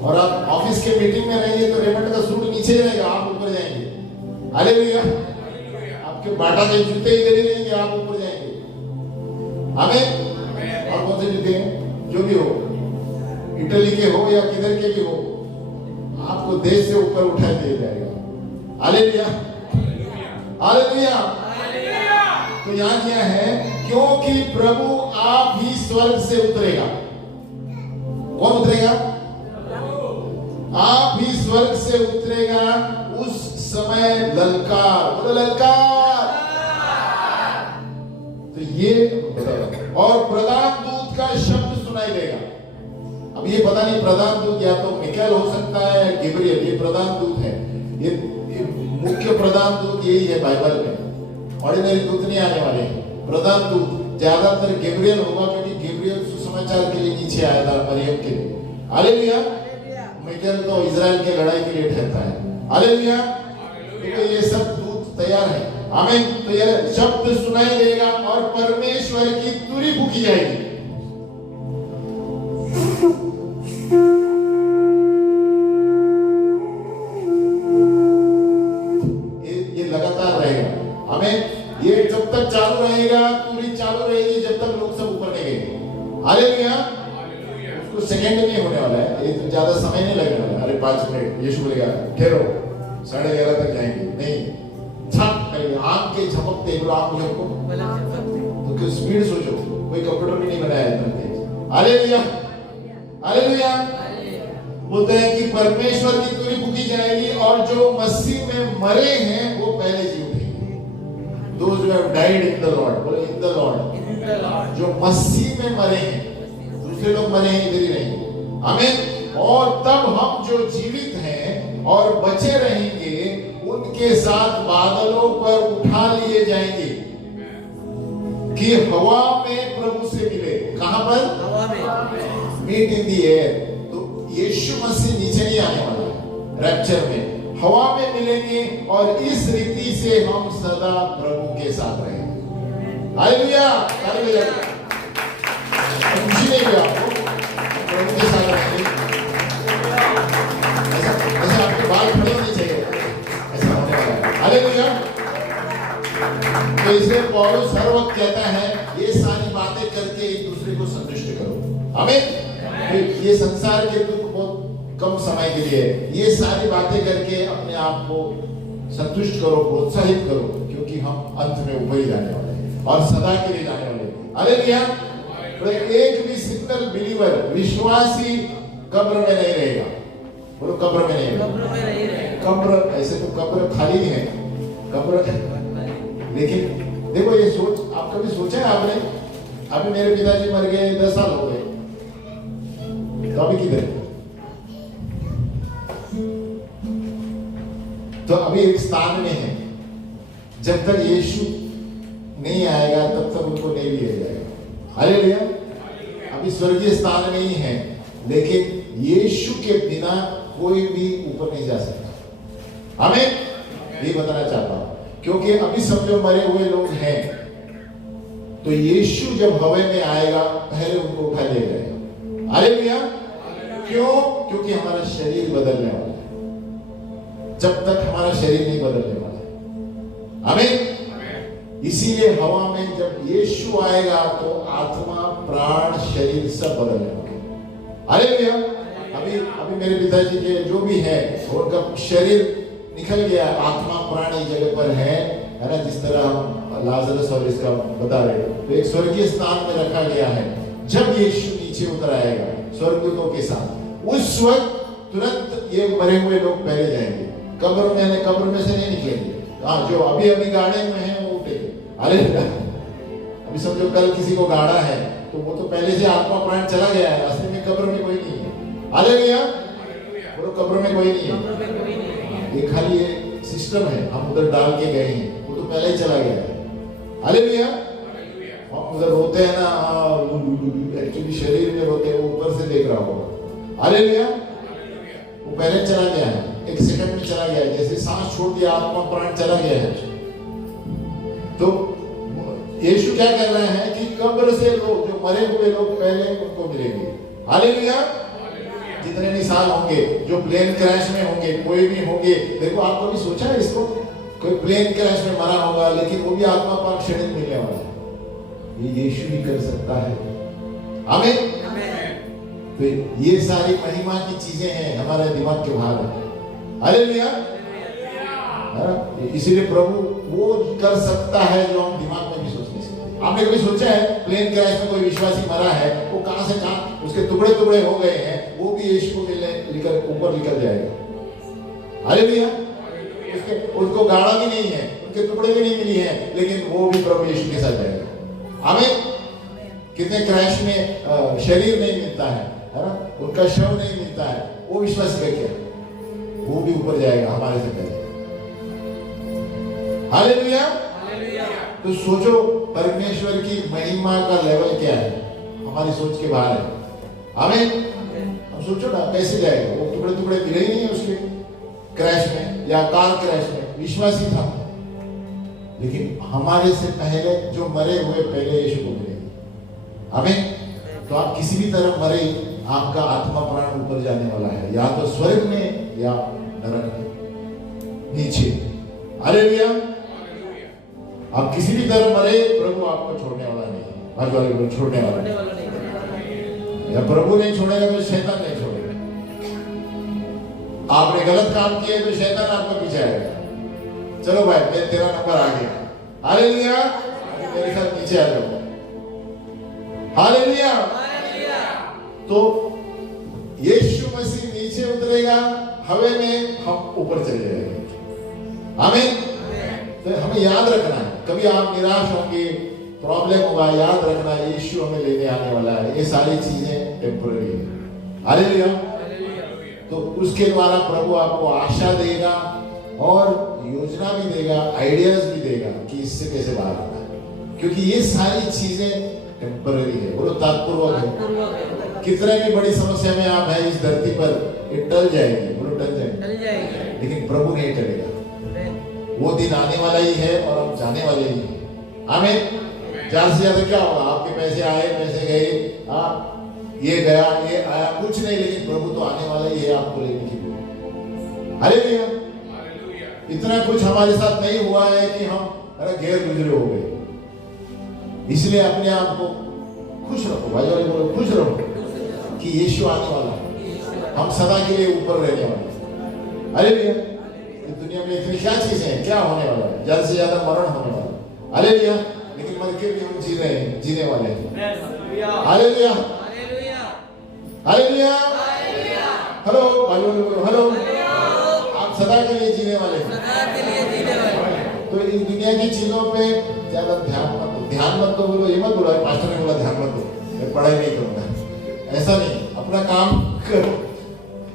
और आप ऑफिस के मीटिंग में रहेंगे तो रेमंड का सूट नीचे ही रहेगा, आप ऊपर जाएंगे। हालेलुया। आपके बाटा के जूते इधर ही रहेंगे, आप ऊपर जाएंगे। आमीन। और कौन से जूते हैं, जो भी हो, इटली के हो या किधर के भी हो, आपको देश से ऊपर उठा दिया जाएगा। हालेलुया। हालेलुया। तो यहां क्या है, क्योंकि प्रभु आप ही स्वर्ग से उतरेगा। कौन उतरेगा? आप ही स्वर्ग से उतरेगा। उस समय ललकार, बोलो ललकार। तो ये और प्रधान दूत का शब्द सुनाई देगा। अब ये पता नहीं प्रधान दूत या तो मिकाएल हो सकता है या गैब्रियल, ये प्रधान दूत है। ये मुख्य प्रधान दूत यही है बाइबल में, ऑर्डिनरी दूत नहीं आने वाले हैं। प्रधान दूत ज्यादातर गैब्रियल होगा, क्योंकि गैब्रियल सुसमाचार के लिए नीचे आया था मरियम के लिए। हालेलुया। मिकाएल तो इजराइल के लड़ाई के लिए ठहरता है। हालेलुया। तो ये सब दूत तैयार है। आमीन। तो ये शब्द सुनाई देगा और परमेश्वर की तुरी फूकी जाएगी। ये लगातार रहेगा। आमीन। ये जब तक चालू रहेगा, तुरी चालू रहेगी, जब तक लोग सब ऊपर नहीं गए। हालेलुया। उसको सेकंड नहीं होने वाला है, ये तो ज्यादा समय नहीं लगने वाला। अरे 5 मिनट, यीशु बोलेगा ठहरो, 11:30 तक जाएंगे, नहीं। आंख के झपकते तो स्पीड सोचो, कोई कंप्यूटर भी नहीं बनाया इतना तेज। हालेलुया। हालेलुया। बोलते हैं कि परमेश्वर की तुरी फूकी जाएगी और जो मसीह में मरे हैं वो पहले जी उठेंगे। Those who have died in the Lord, बोलो in the Lord। जो मसीह में मरे हैं, दूसरे लोग मरे हैं इधर ही रहेंगे। आमीन। और तब हम जो जीवित हैं और बचे रहेंगे, उनके साथ बादलों पर उठा लिए जाएंगे कि हवा में प्रभु से मिले। कहां पर? हवा में। Meet in the air. तो यीशु मसीह नीचे नहीं आने वाला है, रैप्चर में हवा में मिलेंगे और इस रीति से हम सदा प्रभु के साथ रहेंगे। हालेलुया। हालेलुया। खुशी नहीं हुई आपको प्रभु के साथ रहेंगे? ऐसा आपके बाल खड़े होने चाहिए, ऐसा होने वाला है। हालेलुया। तो इसलिए पौलुस हर वक्त कहता है ये सारी बातें करके एक दूसरे को संतुष्ट करो। आमीन। ये संसार के दुख बहुत कम समय के लिए है, ये सारी बातें करके अपने आप को संतुष्ट करो, प्रोत्साहित करो, क्योंकि हम अंत में ऊपर ही जाने वाले हैं और सदा के लिए जाने वाले हैं। हालेलुया। एक भी सिंगल बिलीवर, विश्वासी कब्र में नहीं रहेगा। बोलो कब्र में नहीं रहेगा। कब्र ऐसे तो कब्र खाली है, कब्र। लेकिन देखो ये सोच, आप कभी सोचा है आपने? अभी मेरे पिताजी मर गए, 10 साल हो गए, तो अभी किधर? तो अभी एक स्थान में है, जब तक यीशु नहीं आएगा तब तक उनको नहीं लिया जाएगा। हालेलुया। अभी स्वर्गीय स्थान में ही है, लेकिन यीशु के बिना कोई भी ऊपर नहीं जा सकता। हमें ये बताना चाहता हूं, क्योंकि अभी सब जो मरे हुए लोग हैं, तो यीशु जब हवा में आएगा पहले उनको उठा लिया जाएगा। हालेलुया। क्यों? क्योंकि हमारा शरीर बदलने वाला है, जब तक हमारा शरीर नहीं बदलने वाला है। आमीन। इसीलिए हवा में जब यीशु आएगा तो आत्मा, प्राण, शरीर सब बदलने वाला है। हालेलुया। अभी मेरे पिताजी के जो भी है उनका शरीर निकल गया, आत्मा प्राण एक जगह पर है ना, जिस तरह हम लाजरस और इसका बता रहे तो एक स्वर्गीय स्थान में रखा गया है। जब यीशु नीचे उतर आएगा स्वर्गदूतों के साथ, उस वक्त तुरंत ये मरे हुए लोग पहले जाएंगे, कब्र में से नहीं निकलेंगे। हाँ, जो अभी गाड़े में है वो उठेंगे। हालेलुया। अभी समझो कल किसी को गाड़ा है तो वो तो पहले से आत्मा प्राण चला गया है, असली में कब्र में कोई नहीं है। हालेलुया। बोलो कब्र में कोई नहीं है, ये खाली ये सिस्टम है, हम उधर डाल के गए हैं, वो तो पहले ही चला गया है। हालेलुया। हम उधर रोते हैं ना, एक्चुअली शरीर में रोते हैं, वो ऊपर से देख रहा होगा। हालेलुया। वो पहले चला गया है, एक सेकंड में चला गया है, जैसे सांस छोड़ दिया आत्मा प्राण चला गया है। तो यीशु क्या कर रहे हैं कि कब्र से लोग, जो मरे हुए लोग पहले उनको मिलेंगे। हालेलुया। जितने भी साल होंगे, जो प्लेन क्रैश में होंगे, कोई भी होंगे, देखो आपको भी सोचा है इसको, कोई प्लेन क्रैश में मरा होगा लेकिन वो भी आत्मा पाक क्षणिक मिलने वाला है। ये यीशु ही कर सकता है। आमीन। तो ये सारी महिमा की चीजें हैं, हमारे दिमाग के बाहर है। हालेलुया। इसीलिए प्रभु वो कर सकता है जो हम दिमाग में भी सोच नहीं सकते। आपने कभी सोचा है प्लेन क्रैश में कोई विश्वासी मरा है, वो कहां से कहां उसके टुकड़े टुकड़े हो गए हैं, वो भी यीशु को मिलने ऊपर निकल जाएगा। हालेलुया। उसको गाड़ा भी नहीं है, उनके टुकड़े भी नहीं मिली है, लेकिन वो भी प्रभु यीशु के साथ जाएगा। आमीन। कितने क्रैश में शरीर नहीं मिलता है ना, उनका शव नहीं मिलता है, वो विश्वास करके वो भी ऊपर जाएगा हमारे से पहले। हालेलुया। तो सोचो परमेश्वर की महिमा का लेवल क्या है, हमारी सोच के बाहर है। आमीन। हम सोचो ना कैसे जाएगा, वो टुकड़े टुकड़े मिले ही नहीं उसके क्रैश में या कार क्रैश में, विश्वासी था, लेकिन हमारे से पहले जो मरे हुए पहले यीशु को मिलेंगे। आमीन। तो आप किसी भी तरह मरे, आपका आत्मा प्राण ऊपर जाने वाला है, या तो स्वर्ग में या नरक में नीचे। हालेलुया। आप किसी भी तरह मरे, प्रभु आपको छोड़ने वाला नहीं है, बाजू वाले को छोड़ने वाला नहीं, या प्रभु नहीं छोड़ेगा तो शैतान नहीं छोड़ेगा। आपने गलत काम किए तो शैतान आपका पीछे आएगा, चलो भाई मैं तेरा नंबर आ गया। हालेलुया। मेरे साथ नीचे आ जाओ। हालेलुया। तो यीशु मसीह नीचे उतरेगा हवा में, हम ऊपर चले जाएंगे। आमीन। तो हमें याद रखना है, कभी आप निराश होंगे, प्रॉब्लम होगा, याद रखना यीशु हमें लेने आने वाला है। ये सारी चीजें टेम्पररी है। हालेलुया। तो उसके द्वारा प्रभु आपको आशा देगा और योजना भी देगा, आइडियाज भी देगा कि इससे कैसे बाहर आना है, क्योंकि ये सारी चीजें टेम्पररी है। बोलो तात्पर्य है। कितने भी बड़ी समस्या में आप है इस धरती पर, ये टल जाएगी। बोलो टल जाएगी, लेकिन प्रभु नहीं टलेगा। वो दिन आने वाला ही है और अब जाने वाले ही है। आमीन। ज्यादा से ज्यादा क्या होगा, आपके पैसे आए, पैसे गए, ये गया, ये आया, कुछ नहीं, लेकिन प्रभु तो आने वाला ही है आपको लेने के लिए। हालेलुया। इतना कुछ हमारे साथ नहीं हुआ है कि हम गैर गुजरे हो गए। इसलिए अपने आप को खुश रखो, भाई वाले बोलो खुश रहो कि यीशु आने वाला है, हम सदा के लिए ऊपर रहने वाले हैं। हालेलुया। दुनिया में इतनी क्या चीजें हैं, क्या होने वाला है, ज्यादा से ज्यादा मरण होने वाला है। हालेलुया। लेकिन मर के भी हम जी रहे हैं, जीने वाले हैं। हालेलुया। हालेलुया। हेलो हेलो, आप सदा के लिए जीने वाले हैं। तो इस दुनिया की चीजों पे ज्यादा ध्यान मत दो। बोलो ये मत बोलो पास्टर ने बोला ध्यान मत दो, मैं पढ़ाई नहीं करूंगा, ऐसा नहीं। अपना काम करो।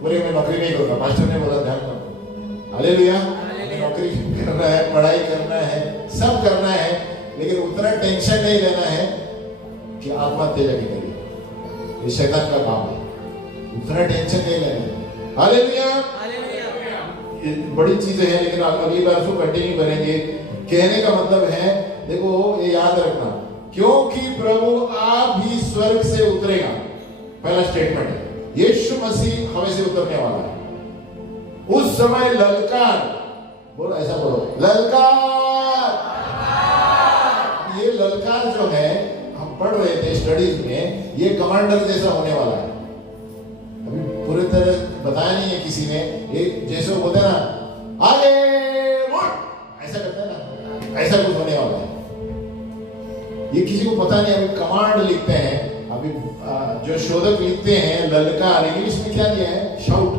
बोले मैं नौकरी नहीं करूंगा, पास्टर ने बोला ध्यान मत दो। हालेलुया। नौकरी करना है, पढ़ाई करना है, सब करना है, लेकिन उतना टेंशन नहीं लेना है कि आत्महत्या लगी करिए, ये शैतान का काम है। उतना टेंशन नहीं लेना है। हालेलुया। ये बड़ी चीजें हैं, लेकिन अगली बार उसको कंटिन्यू करेंगे। कहने का मतलब है, देखो ये याद रखना, क्योंकि प्रभु आप ही स्वर्ग से उतरेगा, पहला स्टेटमेंट है। यीशु मसीह हमें से उतरने वाला है। उस समय ललकार, बोलो ऐसा बोलो, ललकार। ये ललकार जो है हम पढ़ रहे थे स्टडीज में, ये कमांडर जैसा होने वाला है। अभी पूरी तरह बताया नहीं है किसी ने, एक जैसे वो बोलते हैं ना, आगे बढ़, ऐसा करते हैं ना, ऐसा कुछ होने वाला है। ये किसी को पता नहीं। अभी कमांड लिखते हैं, अभी जो शोधक लिखते हैं ललकार, इंग्लिश में क्या दिया है? शाउट।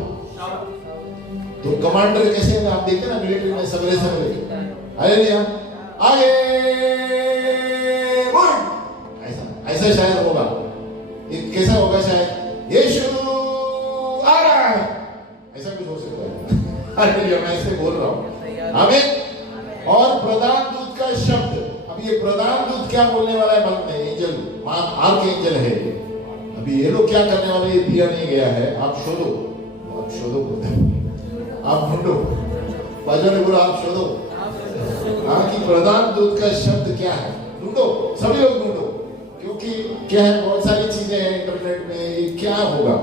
तो कमांडर कैसे है आप देखते हैं ना मिलिट्री में, सवेरे सवेरे हालेलुया, आगे बढ़, ऐसा ऐसा शायद होगा। ये कैसा होगा? शायद यीशु आ रहा है, ऐसा कुछ हो सकता है। हालेलुया, मैं ऐसे बोल रहा हूँ। आमीन। और प्रधान दूत का शब्द, अब ये प्रधान दूत क्या बोलने वाला है? मालूम नहीं। एंजल, आर्क एंजल है। अभी ये लोग क्या करने वाले, ये दिया नहीं गया है। आप शोधो, आप शोधो बोलते हैं, आप ढूंढो, बाजू ने बोला आप शोधो। हाँ, कि प्रधान दूत का शब्द क्या है? ढूंढो, सभी लोग ढूंढो, क्योंकि क्या है, बहुत सारी चीजें हैं इंटरनेट में। ये क्या होगा,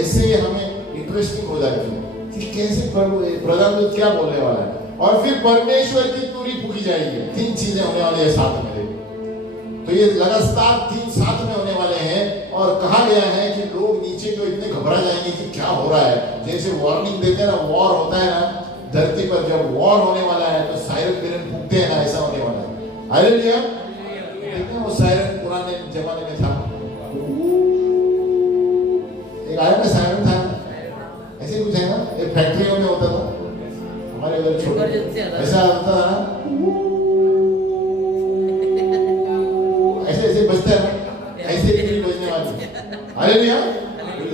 ऐसे हमें इंटरेस्टिंग हो जाती है कि कैसे प्रधान दूत क्या बोलने वाला है। और फिर परमेश्वर की तुरी फूकी जाएगी। 3 चीजें होने वाली है साथ में। तो ये लगातार 3 साथ में होने वाले हैं। और कहा गया है कि लोग नीचे तो इतने घबरा जाएंगे कि क्या हो रहा है। जैसे वार्निंग देते हैं ना, वॉर होता है ना धरती पर, जब वॉर होने वाला है तो सायरन बिरन फूकते हैं ना, ऐसा होने वाला है। हालेलुया। देखते हैं वो सायरन पुराने जमाने में था, एक आया ना सायरन था, ऐसे कुछ है ना, एक फैक्ट्रियों में होता था, हमारे उधर छोटे ऐसा आता था ना, ऐसे ऐसे बजता है ना, ऐसे बिजली बजने वाली। हालेलुया।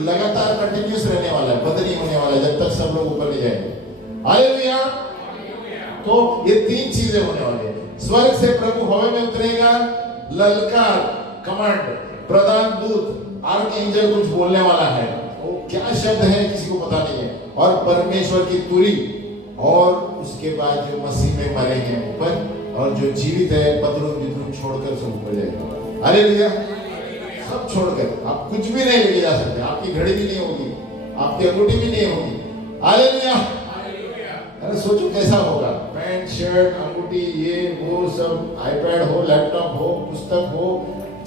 लगातार कंटिन्यूस रहने वाला है, बंद नहीं होने वाला है जब तक सब लोग ऊपर नहीं जाएंगे। हालेलुया। तो ये 3 चीजें होने वाली है। स्वर्ग से प्रभु हवा में उतरेगा, ललकार कमांड, प्रधान दूत आर्क एंजल कुछ बोलने वाला है। वो क्या शब्द है किसी को पता नहीं है। और परमेश्वर की तुरी, और उसके बाद जो मसीह में मरे हैं ऊपर, और जो जीवित है पत्रों विद्रोह छोड़कर सब ऊपर जाएगा। हालेलुया। सब छोड़कर आप कुछ भी नहीं लेके जा सकते। आपकी घड़ी भी नहीं होगी, आपकी अंगूठी भी नहीं होगी। हालेलुया। अरे सोचो कैसा होगा, पैंट शर्ट अंगूठी ये वो सब, आईपैड हो, लैपटॉप हो, पुस्तक हो,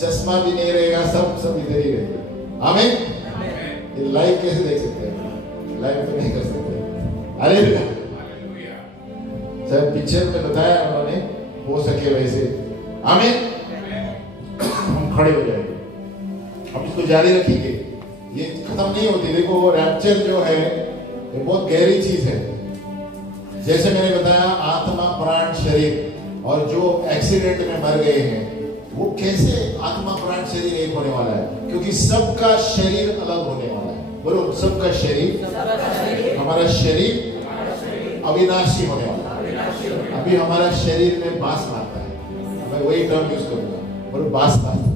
चश्मा भी नहीं रहेगा, सब इधर ही रहेगा। आमीन। ये लाइव कैसे देख सकते हैं? लाइव तो नहीं कर सकते। हालेलुया। सब पिक्चर में बताया उन्होंने, हो सके वैसे। आमीन। हम खड़े हो जाएंगे, हम इसको जारी रखेंगे, ये खत्म नहीं होती। देखो रैप्चर जो है ये बहुत गहरी चीज है। जैसे मैंने बताया, आत्मा प्राण शरीर, और जो एक्सीडेंट में मर गए हैं वो कैसे आत्मा प्राण शरीर एक होने वाला है, क्योंकि सबका शरीर अलग होने वाला है। बोलो सबका शरीर। हमारा शरीर अविनाशी होने वाला है। अभी हमारा शरीर में बास मारता है, मैं वही टर्म यूज करूंगा, बोलो बास मारता है।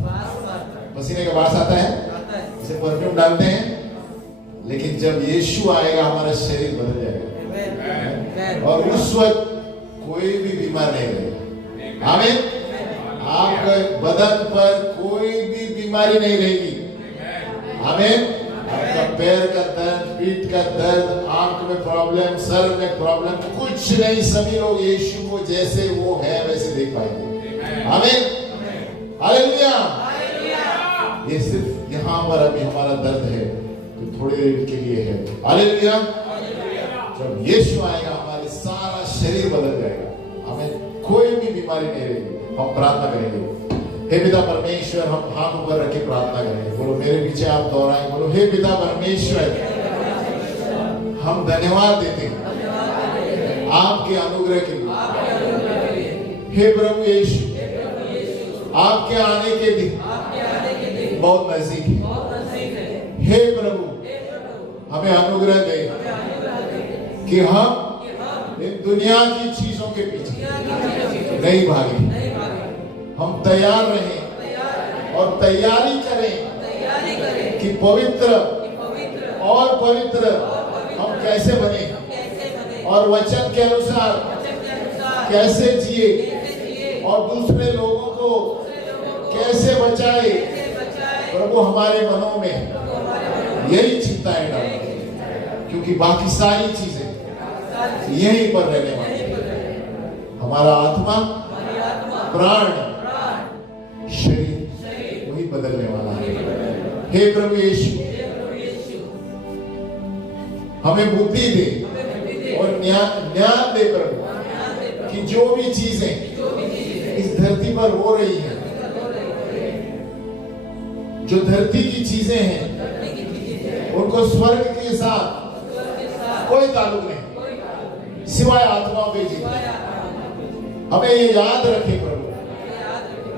पसीने का बास आता है, इसे परफ्यूम डालते हैं, लेकिन जब यीशु आएगा हमारा शरीर बदल जाएगा, और उस वक्त कोई भी बीमार नहीं रहेगा। आमीन। आपके बदन पर कोई भी बीमारी नहीं रहेगी। आमीन। आपका पैर का दर्द, पीठ का दर्द, आंख में प्रॉब्लम, सर में प्रॉब्लम, कुछ नहीं। सभी लोग यीशु को जैसे वो है वैसे देख पाएंगे। आमीन। हालेलुया। ये सिर्फ यहाँ पर अभी हमारा दर्द है तो थोड़ी देर के लिए है। हालेलुया। जब यीशु आएगा हमारे सारा शरीर बदल जाएगा। हमें कोई भी बीमारी नहीं रहेगी। हम प्रार्थना करेंगे। हे पिता परमेश्वर, हम हाथ ऊपर रख के प्रार्थना करेंगे। बोलो मेरे पीछे आप दोहराएं, बोलो हे पिता परमेश्वर, हम धन्यवाद देते हैं आपके अनुग्रह के लिए। हे प्रभु यीशु, आपके आने के दिन बहुत नजदीक है। हे प्रभु, हमें अनुग्रह दे कि हम इन दुनिया की चीजों के पीछे नहीं भागे। हम तैयार रहें और तैयारी करें कि पवित्र और पवित्र हम कैसे बने और वचन के अनुसार कैसे जिए और दूसरे लोगों को कैसे बचाए। प्रभु हमारे मनों में यही चिंताएं डालो, क्योंकि बाकी सारी चीजें यहीं पर रहने वाली है। हमारा आत्मा, प्राण, शरीर वही बदलने वाला है। हे प्रभु यीशु, हमें बुद्धि दे और ज्ञान दे प्रभु, कि जो भी चीजें इस धरती पर हो रही हैं, जो धरती की चीजें हैं, उनको स्वर्ग के साथ कोई ताल्लुक नहीं, सिवाय आत्माओं के जीवन। हमें ये याद रखें प्रभु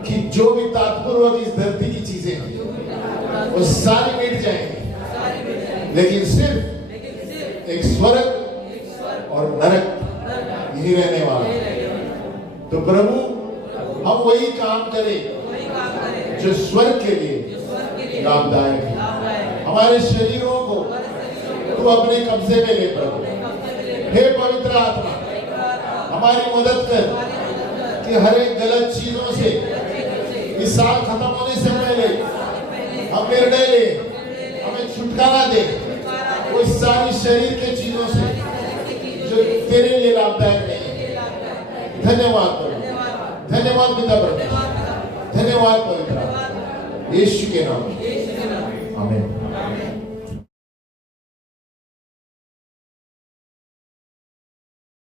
कि जो भी तात्पर्य इस धरती की चीजें हैं वो सारी मिट जाएंगी, लेकिन सिर्फ एक स्वर्ग और नरक यही रहने वाला है। तो प्रभु हम वही काम करें जो स्वर्ग के लिए लाभदायक है। हमारे शरीरों को तू अपने कब्जे में ले प्रभु। हे पवित्र आत्मा, हमारी मदद कर कि हर एक गलत चीजों से इस साल खत्म होने से पहले हम निर्णय ले, हमें छुटकारा दे उस सारी शरीर के चीजों से जो तेरे लिए लाभदायक नहीं है। धन्यवाद प्रभु, धन्यवाद पिता प्रभु, धन्यवाद पवित्र यीशु के नाम में, आमीन।